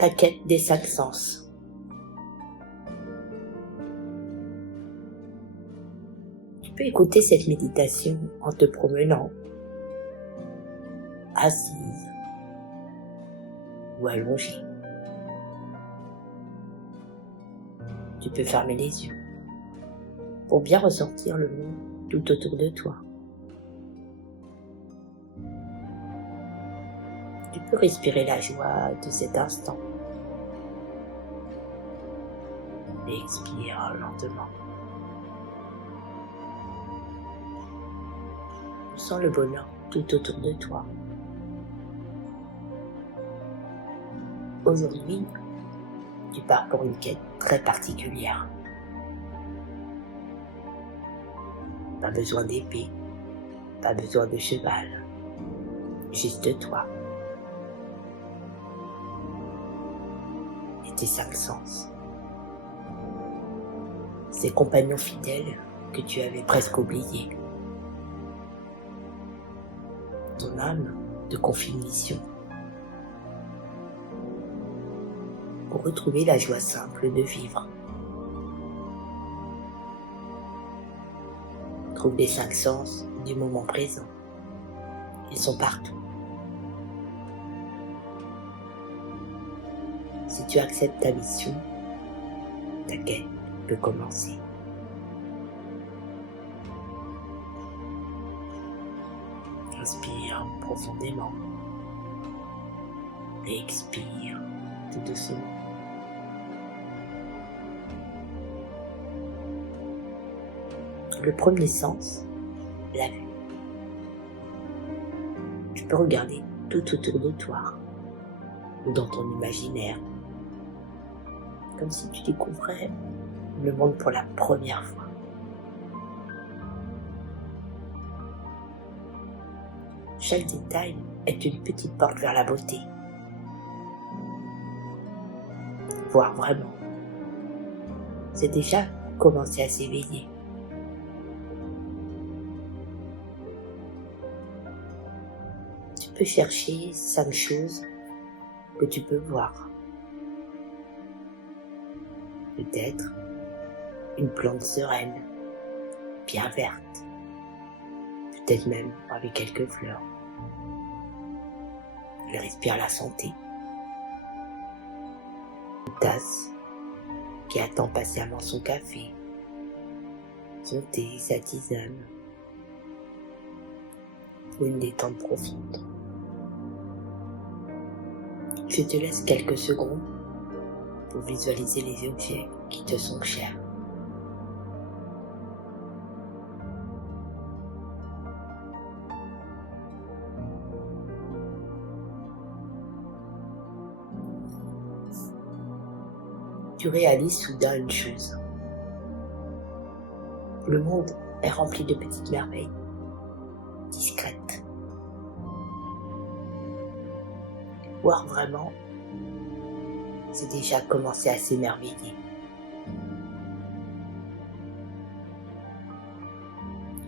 La quête des 5 sens. Tu peux écouter cette méditation en te promenant, assise ou allongée. Tu peux fermer les yeux pour bien ressentir le monde tout autour de toi. Tu peux respirer la joie de cet instant. Et expire lentement. Sens le bonheur tout autour de toi. Aujourd'hui, tu pars pour une quête très particulière. Pas besoin d'épée, pas besoin de cheval, juste toi. Et tes 5 sens. Ces compagnons fidèles que tu avais presque oubliés. Ton âme te confie une mission. Pour retrouver la joie simple de vivre. Trouve les 5 sens du moment présent. Ils sont partout. Si tu acceptes ta mission, ta quête peut commencer. Inspire profondément et expire tout doucement. Le premier sens, la vue. Tu peux regarder tout autour de toi ou dans ton imaginaire, comme si tu découvrais le monde pour la première fois. Chaque détail est une petite porte vers la beauté. Voir vraiment, c'est déjà commencer à s'éveiller. Tu peux chercher 5 choses que tu peux voir. Peut-être une plante sereine, bien verte, peut-être même avec quelques fleurs. Elle respire la santé. Une tasse qui attend patiemment son café, son thé, sa tisane, ou une détente profonde. Je te laisse quelques secondes pour visualiser les objets qui te sont chers. Tu réalises soudain une chose. Le monde est rempli de petites merveilles, discrètes. Voir vraiment, c'est déjà commencer à s'émerveiller.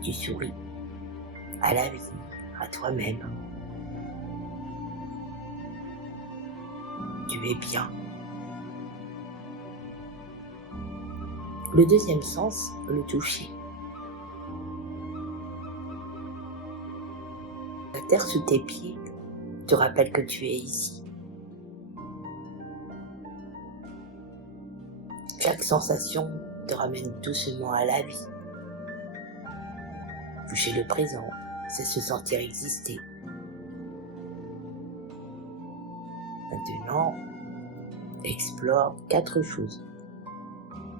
Tu souris à la vie, à toi-même. Tu es bien. Le deuxième sens, le toucher. La terre sous tes pieds te rappelle que tu es ici. Chaque sensation te ramène doucement à la vie. Toucher le présent, c'est se sentir exister. Maintenant, explore 4 choses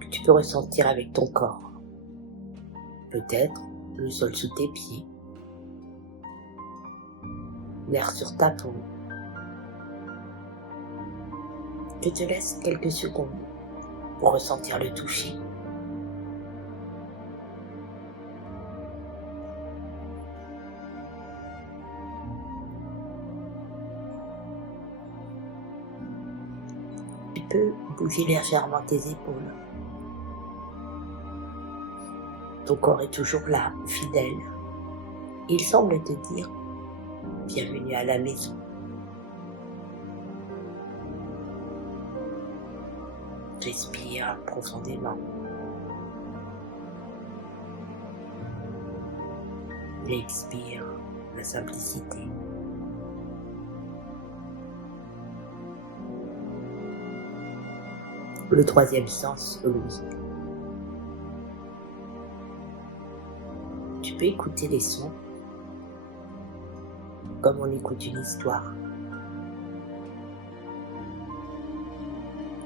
que tu peux ressentir avec ton corps. Peut-être le sol sous tes pieds, l'air sur ta peau. Je te laisse quelques secondes pour ressentir le toucher. Tu peux bouger légèrement tes épaules. Ton corps est toujours là, fidèle. Il semble te dire « Bienvenue à la maison ». Respire profondément. Expire la simplicité. Le troisième sens, l'ouïe. Tu peux écouter les sons comme on écoute une histoire.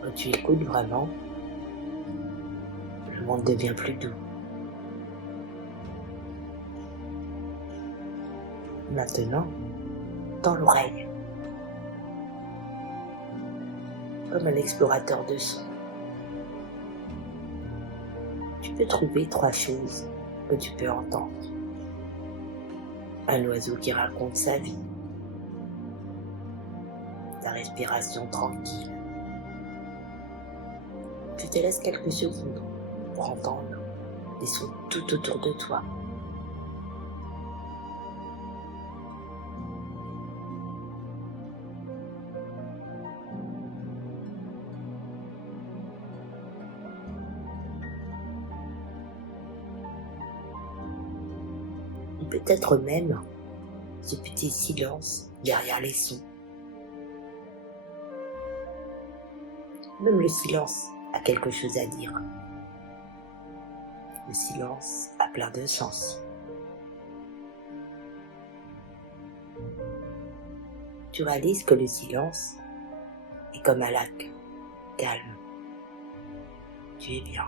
Quand tu écoutes vraiment, le monde devient plus doux. Maintenant, dans l'oreille, comme un explorateur de sons, tu peux trouver 3 choses que tu peux entendre. Un oiseau qui raconte sa vie, ta respiration tranquille. Tu te laisses quelques secondes pour entendre les sons tout autour de toi. Peut-être même ce petit silence derrière les sons. Même le silence a quelque chose à dire. Le silence a plein de sens. Tu réalises que le silence est comme un lac, calme. Tu es bien.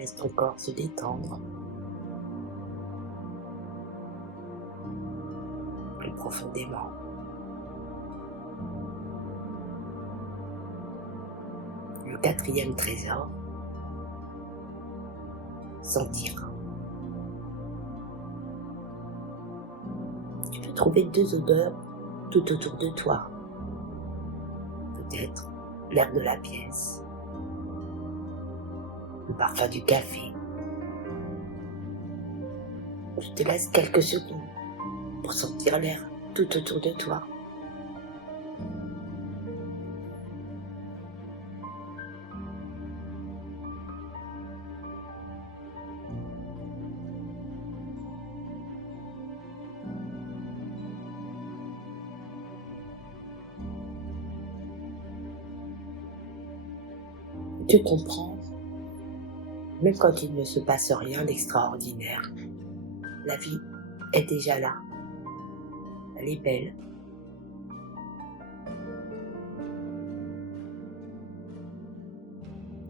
Laisse ton corps se détendre plus profondément. Le 4e trésor, sentir. Tu peux trouver 2 odeurs tout autour de toi. Peut-être l'air de la pièce, le parfum du café. Tu te laisses quelques secondes pour sentir l'air tout autour de toi. Tu comprends, même quand il ne se passe rien d'extraordinaire, la vie est déjà là. Elle est belle.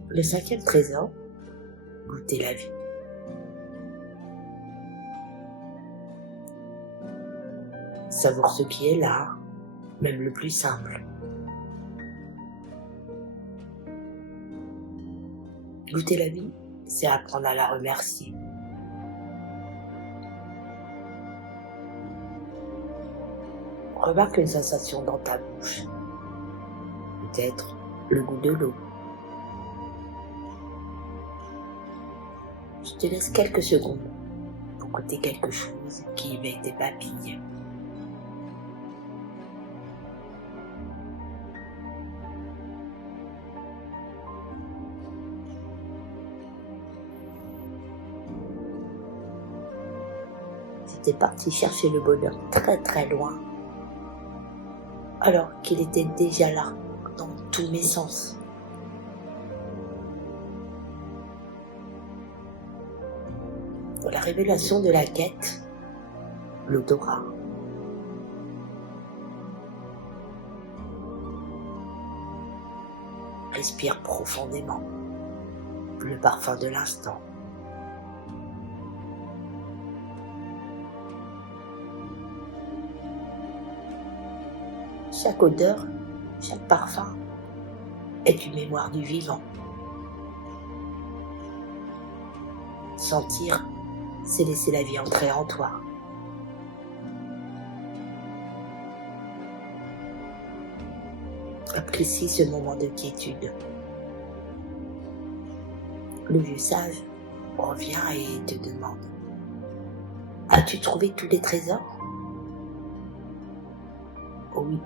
Le 5e trésor, goûter la vie. Savoure ce qui est là, même le plus simple. Goûter la vie, c'est apprendre à la remercier. Remarque une sensation dans ta bouche. Peut-être le goût de l'eau. Je te laisse quelques secondes pour goûter quelque chose qui éveille tes papilles. Si t'es parti chercher le bonheur très très loin, alors qu'il était déjà là, dans tous mes sens. Dans la révélation de la quête, l'odorat. Respire profondément le parfum de l'instant. Chaque odeur, chaque parfum est une mémoire du vivant. Sentir, c'est laisser la vie entrer en toi. Apprécie ce moment de quiétude. Le vieux sage revient et te demande: as-tu trouvé tous les trésors ? oui.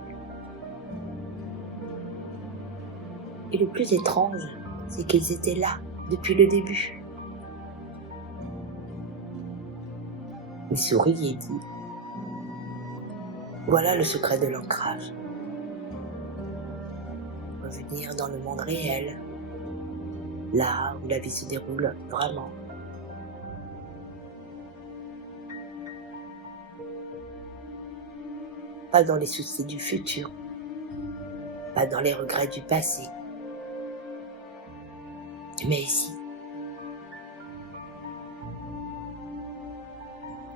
Et le plus étrange, c'est qu'ils étaient là depuis le début. Il sourit et dit: voilà le secret de l'ancrage. Revenir dans le monde réel, là où la vie se déroule vraiment. Pas dans les soucis du futur, pas dans les regrets du passé, mais ici,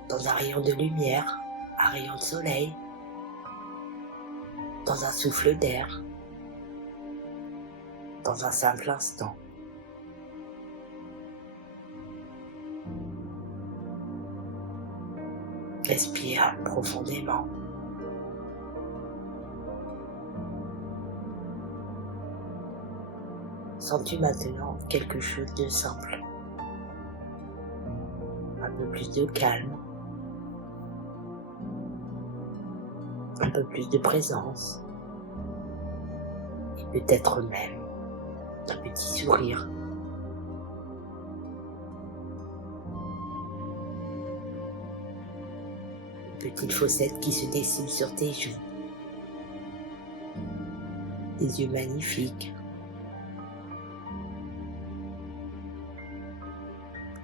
dans un rayon de lumière, un rayon de soleil, dans un souffle d'air, dans un simple instant. Respire profondément. Sens-tu maintenant quelque chose de simple? Un peu plus de calme, un peu plus de présence, et peut-être même un petit sourire. Une petite fossette qui se dessine sur tes joues. Des yeux magnifiques.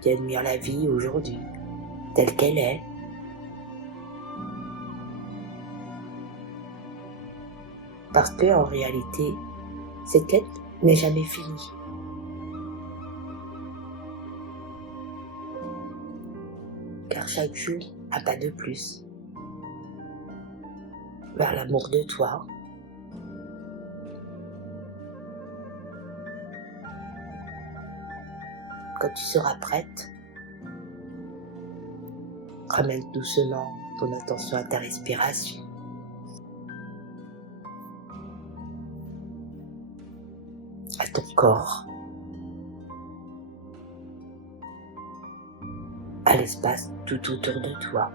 Tu admires la vie aujourd'hui, telle qu'elle est. Parce que, en réalité, cette quête n'est jamais finie. Car chaque jour, un pas de plus vers l'amour de toi. Quand tu seras prête, ramène doucement ton attention à ta respiration. À ton corps, à l'espace tout autour de toi.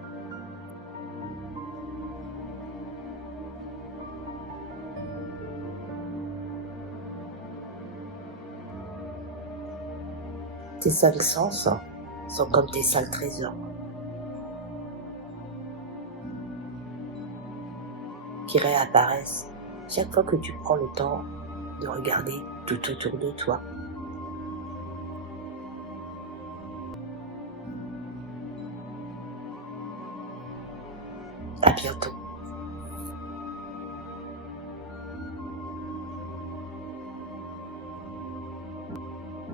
Tes 5 sens sont comme tes 5 trésors qui réapparaissent chaque fois que tu prends le temps de regarder tout autour de toi. À bientôt.